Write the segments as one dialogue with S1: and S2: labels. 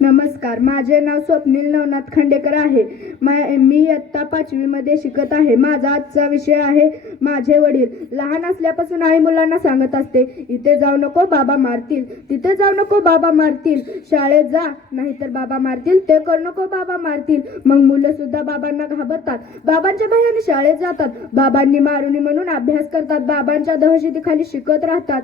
S1: नमस्कार माझे नाव स्वप्नील नवनाथ खांडेकर आहे. मा- मी इयत्ता पाचवीमध्ये शिकत आहे. माझा आजचा विषय आहे माझे वडील. लहान असल्यापासून आई मुलांना सांगत असते इथे जाऊ नको बाबा मारतील. तिथे जाऊ नको बाबा मारतील. शाळेत जा नाहीतर बाबा मारतील. ते करू नको बाबा मारतील. मग मुलं सुद्धा बाबांना घाबरतात. बाबांच्या भयाने शाळेत जातात. बाबांनी मारुनी म्हणून अभ्यास करतात. बाबांच्या दहशतीखाली शिकत राहतात.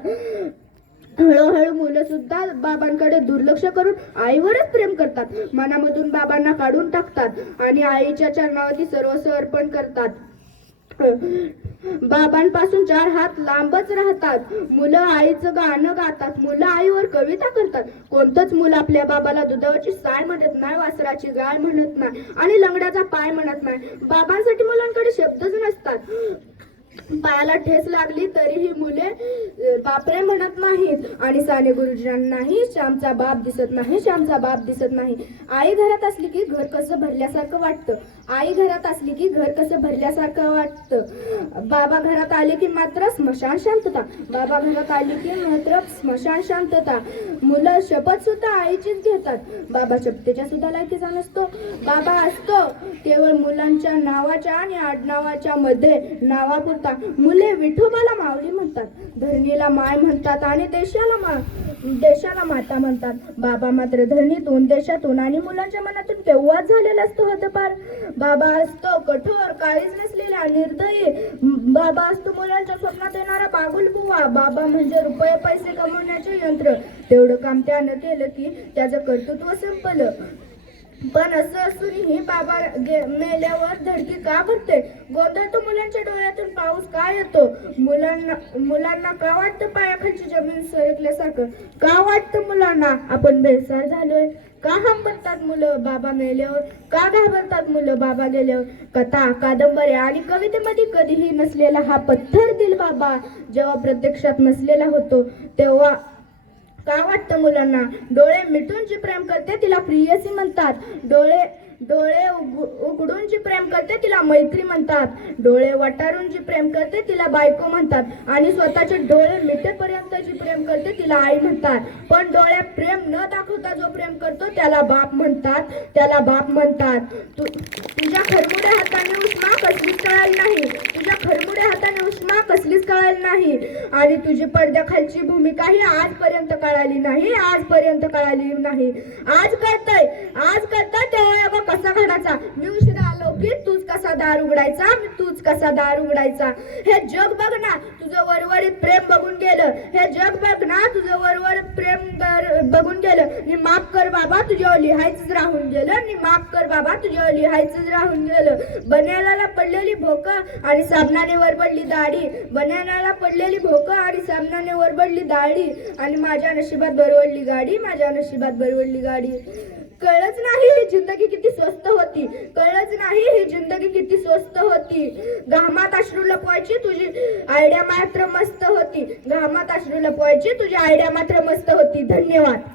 S1: हळूहळू मुलं सुद्धा बाबांकडे दुर्लक्ष करून आईवरच प्रेम करतात. मनामधून बाबांना काढून टाकतात आणि आईच्या चरणावरती सर्वस्व अर्पण करतात. बाबांपासून चार हात लांबच राहतात. मुलं आईचं गाणं गातात. मुलं आईवर कविता करतात. कोणतंच मुलं आपल्या बाबाला दुधावरची साय म्हणत नाही वासराची गाय म्हणत नाही आणि लंगड्याचा पाय म्हणत नाही. बाबांसाठी मुलांकडे शब्दच नसतात. पायाला ठेस लागली तरीही मुले बापरे म्हणत नाहीत. आणि साने गुरुजींनाही श्यामचा बाप दिसत नाही श्यामचा बाप दिसत नाही. आई घरात असली की घर कसं भरल्यासारखं वाटतं? आई घरात असली की घर कसं भरल्यासारखं वाटतं? बाबा घरात आले की मात्र स्मशान शांतता. बाबा घरात आली की मात्र स्मशान शांतता. मुलं शपथ सुद्धा आईचीच घेतात. बाबा शपथेच्या सुद्धा लायकीचा नसतो. बाबा असतो. केवळ मुलांच्या नावाच्या आणि आडनावाच्या मध्ये नावापुरता. मुले विठोबाला माऊली म्हणतात. धरणीला माय म्हणतात आणि देशाला मा देशाला माता म्हणतात. बाबा मात्र धरणीतून देशातून आणि मुलांच्या मनातून केव्हाच झालेला असतो हद्दपार. बाबा असतो कठोर काळीच नसलेला निर्दयी. बाबा असतो मुलांच्या स्वप्नात येणारा बागुल बुवा बाबा म्हणजे रुपये पैसे कमवण्याचे यंत्र. तेवढं काम त्यानं केलं की त्याचं कर्तृत्व संपलं. पण असं असूनही बाबा गे- मेल्यावर धडकी का भरते? गोंधळतो मुलांच्या डोळ्यातून पाऊस का येतो? मुलांना मुलांना का वाटतं पायाखालची जमीन सरकल्यासारखं? का वाटतं मुलांना आपण बेसार झालोय? का हंबरतात मुलं बाबा मेल्यावर? का घाबरतात मुलं बाबा गेल्यावर? कथा कादंबऱ्या आणि कवितेमध्ये कधीही नसलेला हा पत्थर दिल बाबा. जेव्हा प्रत्यक्षात नसलेला होतो तेव्हा का वाटतं मुलांना? डोळे मिटून जी प्रेम करते तिला प्रियसी म्हणतात. डोळे डोळे उघडून जी प्रेम करते तिला मैत्री म्हणतात. डोळे वटारून जी प्रेम करते तिला बायको म्हणतात. आणि स्वतःचे डोळे मिटेपर्यंत जी प्रेम करते तिला आई म्हणतात. पण डोळे प्रेम न दाखवता जो प्रेम करतो त्याला बाप म्हणतात. त्याला बाप म्हणतात. तू तुझ्या खरमुड्या हाताने उष्मा कसली कळाली नाही. तुझ्या खरमुड्या हाताने कसलीच कळाली नाही. आणि तुझी पडद्याखालची भूमिका ही आजपर्यंत कळाली नाही आजपर्यंत कळाली नाही. आज कळतंय आज कळतंय तेव्हा कसा घडायचा? मी उशिरा दार उघडायचा? तूच कसा दार उघडायचा? हे जग बघ ना तुझं वरवरीत प्रेम बघून गेलं. हे जग बघ ना तुझं वरवरीत प्रेम कर- बघून गेलं. नि माफ कर बाबा तुझ्यावर लिहायचंच राहून गेलं. नि माफ कर बाबा तुझ्यावर लिहायचंच राहून गेलं. बन्याला पडलेली भोक आणि साबणाने वरबडली दाढी. बन्याला पडलेली भोक आणि साबणाने वरबडली दाढी. आणि माझ्या नशिबात बरवडली गाडी माझ्या नशिबात बरवडली गाडी. कळच नाही ही जिंदगी किती स्वस्त होती. कळच नाही ही जिंदगी किती स्वस्त होती. घामात अश्रू लपवायची तुझी आयडिया मात्र मस्त होती. घामात अश्रू लपवायची तुझी आयडिया मात्र मस्त होती. धन्यवाद.